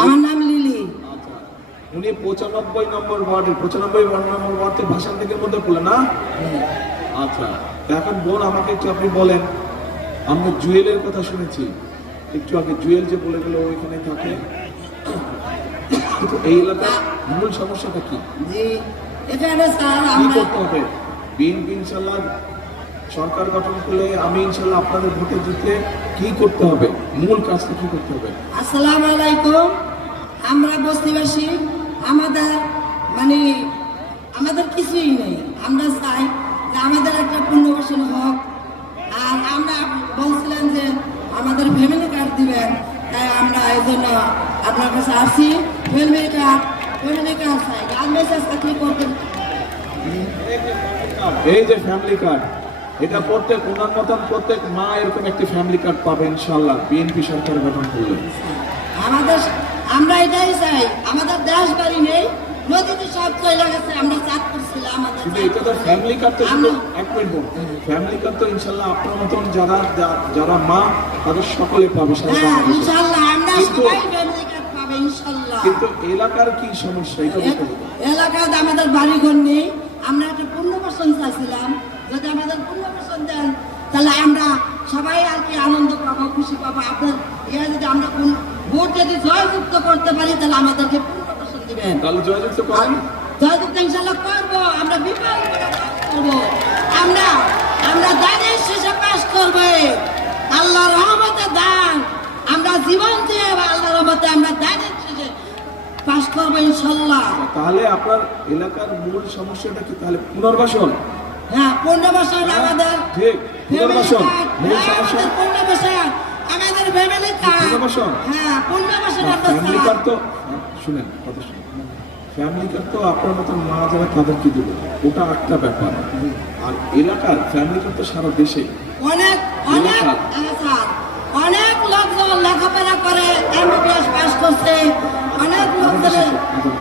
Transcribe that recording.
আমার নাম লিলি। আচ্ছা, উনি 95 নম্বর ওয়ার্ডের 95 নম্বর ওয়ার্ড তো ভাষান থেকে মধ্যে পড়লেন না? আচ্ছা, এখন বোন আমাকে একটু আপনি বলেন, আমরা জুয়েলের কথা শুনেছি একটু আগে, জুয়েল যে বলে গেল ওইখানে থাকে, কিন্তু এই এলাকার মূল সমস্যাটা কি? জি, এখানে স্যার কি আমরা করতে হবে? বিএনপি ইনশাল্লাহ সরকার গঠন করলে, আমি ইনশাল্লাহ আপনাদের ভোটে জিতলে কি করতে হবে, মূল কাজটা কি করতে হবে? আসসালামু আলাইকুম। আমরা বস্তিবাসী, আমাদের মানে আমাদের কিছুই নেই। আমরা চাই যে আমাদের একটা পুনর্বাসন হোক। আর আমরা বলছিলেন যে আমাদের ফ্যামিলি কার্ড দিবেন, তাই আমরা এই জন্য আপনার কাছে আসি। ফ্যামিলি কার্ড চাই। গার্মেন্টসে চাকরি করতে এই যে ফ্যামিলি কার্ড, এটা প্রত্যেক ওনার মতন প্রত্যেক মা এরকম একটি ফ্যামিলি কার্ড পাবে ইনশাল্লাহ বিএনপি সরকার গঠন করলে। আমাদের আমরা এটাই চাই। আমাদের দেশ বাড়ি নেই, নদীতে সব চলে গেছে। আমরা চাপ করছিলাম আমাদের কিন্তু এটা তো ফ্যামিলি কার্ড, তো শুধু এক মিনিট বোন, ফ্যামিলি কার্ড তো ইনশাল্লাহ আপনার মতন যারা মা তাদের সকলে পাবে সারা হ্যাঁ, বাংলাদেশে। ইনশাআল্লাহ আমরা কিন্তু- সবাই ফ্যামিলি কার্ড পাবে ইনশাআল্লাহ। কিন্তু এলাকার কি সমস্যা এটা বলতে হবে। এলাকায় আমাদের বাড়িঘর নেই। আমরা একটা পুনর্বাসন চাইছিলাম। যদি আমাদের পুনর্বাসন দেন তাহলে আমরা সবাই আর কি আনন্দ পাবো, খুশি পাবো। আপনার যদি আমরা ভোট যদি জয়যুক্ত করতে পারি তাহলে আমাদেরকে পুনর্বাসন দিবেন। তাহলে জয়যুক্ত করেন। জয়যুক্ত ইনশাআল্লাহ করবো। আমরা বিপুল করে পাস করবো। আমরা দানের শেষে পাস করবো। আল্লাহর রহমতে দান আমরা জীবন দিয়ে আল্লাহর রহমতে আমরা দানের শেষে পাস করবো ইনশাআল্লাহ। তাহলে আপনার এলাকার মূল সমস্যাটা কি? তাহলে পুনর্বাসন। হ্যাঁ, পুনর্বাসন আমাদের ঠিক, ফ্যামিলি পুনর্বাসন কার্ড। মূল হ্যাঁ, সমস্যা। আমাদের পুনর্বাসন, আমাদের ফ্যামিলি কার্ড। পুনর্বাসন? হ্যাঁ, পুনর্বাসন আমরা ফ্যামিলি চাই। কার্ড তো শুনেন, কথা শুনেন, ফ্যামিলি কার্ড তো আপনার মতন মা যারা তাদেরকে দেবে, ওটা একটা ব্যাপার। আর এলাকার ফ্যামিলি কার্ড তো সারা দেশে অনেক অনেক এলাকার। স্যার, অনেক